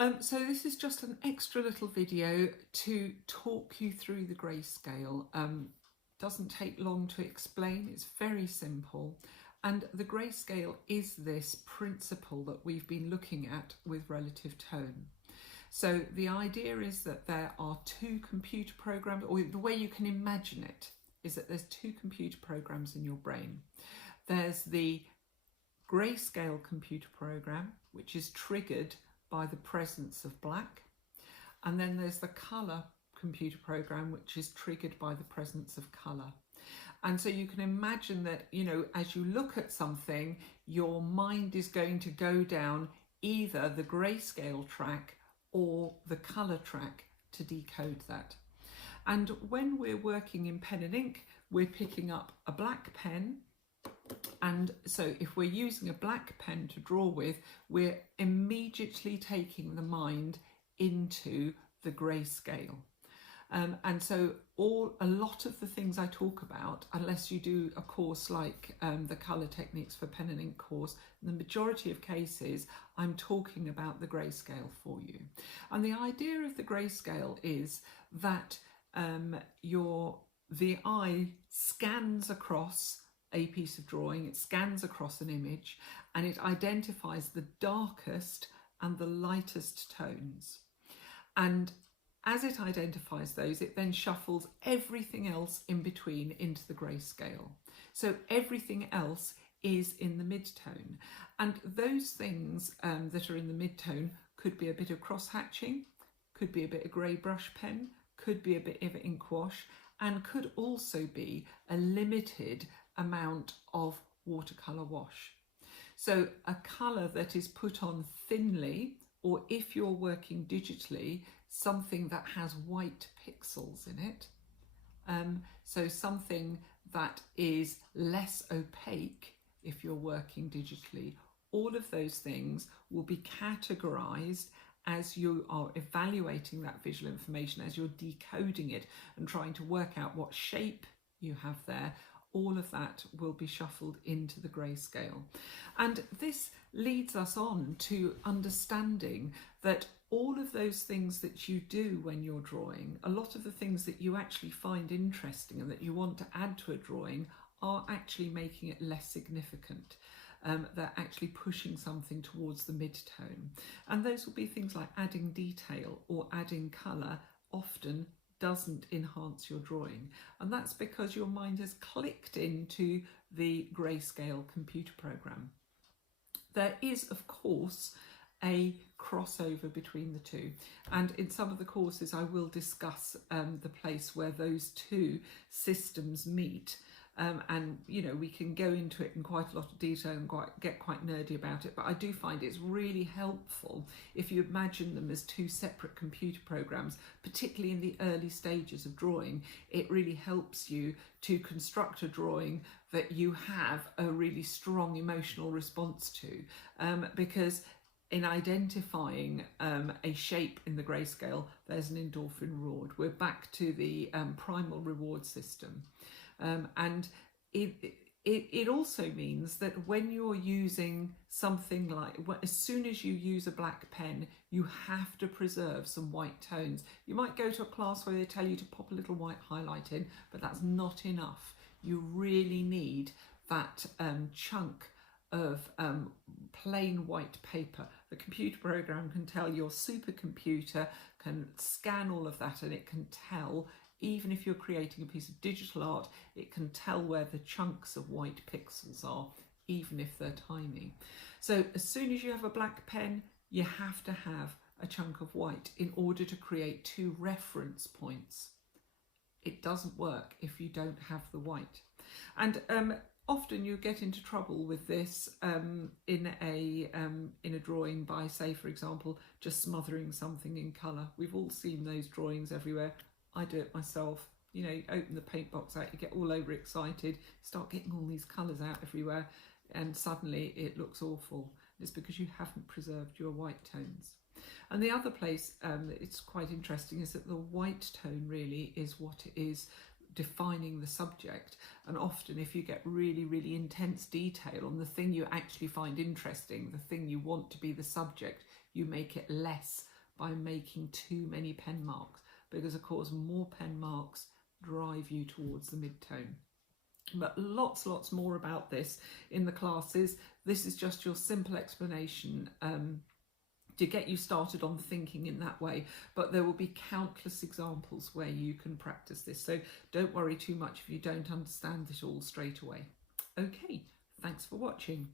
So this is just an extra little video to talk you through the grayscale. Doesn't take long to explain, it's very simple. And the grayscale is this principle that we've been looking at with relative tone. So the idea is that there are two computer programs, or the way you can imagine it is that there's two computer programs in your brain. There's the grayscale computer program, which is triggered by the presence of black, and then there's the colour computer program, which is triggered by the presence of colour. And so you can imagine that, you know, as you look at something, your mind is going to go down either the grayscale track or the colour track to decode that. And when we're working in pen and ink, we're picking up a black pen. And so if we're using a black pen to draw with, we're immediately taking the mind into the grayscale. And so a lot of the things I talk about, unless you do a course like the colour techniques for pen and ink course, in the majority of cases, I'm talking about the grayscale for you. And the idea of the grayscale is that the eye scans across a piece of drawing, it scans across an image, and it identifies the darkest and the lightest tones. And as it identifies those, it then shuffles everything else in between into the grayscale. So everything else is in the mid-tone. And those things that are in the mid-tone could be a bit of cross-hatching, could be a bit of grey brush pen, could be a bit of ink wash, and could also be a limited amount of watercolour wash. So a colour that is put on thinly, or if you're working digitally, something that has white pixels in it. So something that is less opaque if you're working digitally. All of those things will be categorised as you are evaluating that visual information, as you're decoding it and trying to work out what shape you have there. All of that will be shuffled into the grayscale. And this leads us on to understanding that all of those things that you do when you're drawing, a lot of the things that you actually find interesting and that you want to add to a drawing are actually making it less significant. They're actually pushing something towards the mid-tone. And those will be things like adding detail or adding colour often doesn't enhance your drawing, and that's because your mind has clicked into the grayscale computer program. There is, of course, a crossover between the two, and in some of the courses I will discuss the place where those two systems meet. And you know, we can go into it in quite a lot of detail and get quite nerdy about it, but I do find it's really helpful if you imagine them as two separate computer programs, particularly in the early stages of drawing. It really helps you to construct a drawing that you have a really strong emotional response to, because in identifying a shape in the grayscale, there's an endorphin reward. We're back to the primal reward system. And it also means that when you're using something like, as soon as you use a black pen, you have to preserve some white tones. You might go to a class where they tell you to pop a little white highlight in, but that's not enough. You really need that chunk of plain white paper. The computer program can tell, your supercomputer can scan all of that, and it can tell, even if you're creating a piece of digital art, it can tell where the chunks of white pixels are, even if they're tiny. So as soon as you have a black pen, you have to have a chunk of white in order to create two reference points. It doesn't work if you don't have the white. And often you get into trouble with this in a drawing by, say, for example, just smothering something in colour. We've all seen those drawings everywhere. I do it myself. You know, you open the paint box out, you get all over excited, start getting all these colours out everywhere, and suddenly it looks awful. It's because you haven't preserved your white tones. And the other place it's quite interesting is that the white tone really is what is defining the subject. And often if you get really, really intense detail on the thing you actually find interesting, the thing you want to be the subject, you make it less by making too many pen marks, because of course more pen marks drive you towards the mid-tone. But lots more about this in the classes. This is just your simple explanation to get you started on thinking in that way, but there will be countless examples where you can practice this, so don't worry too much if you don't understand it all straight away. Okay, thanks for watching.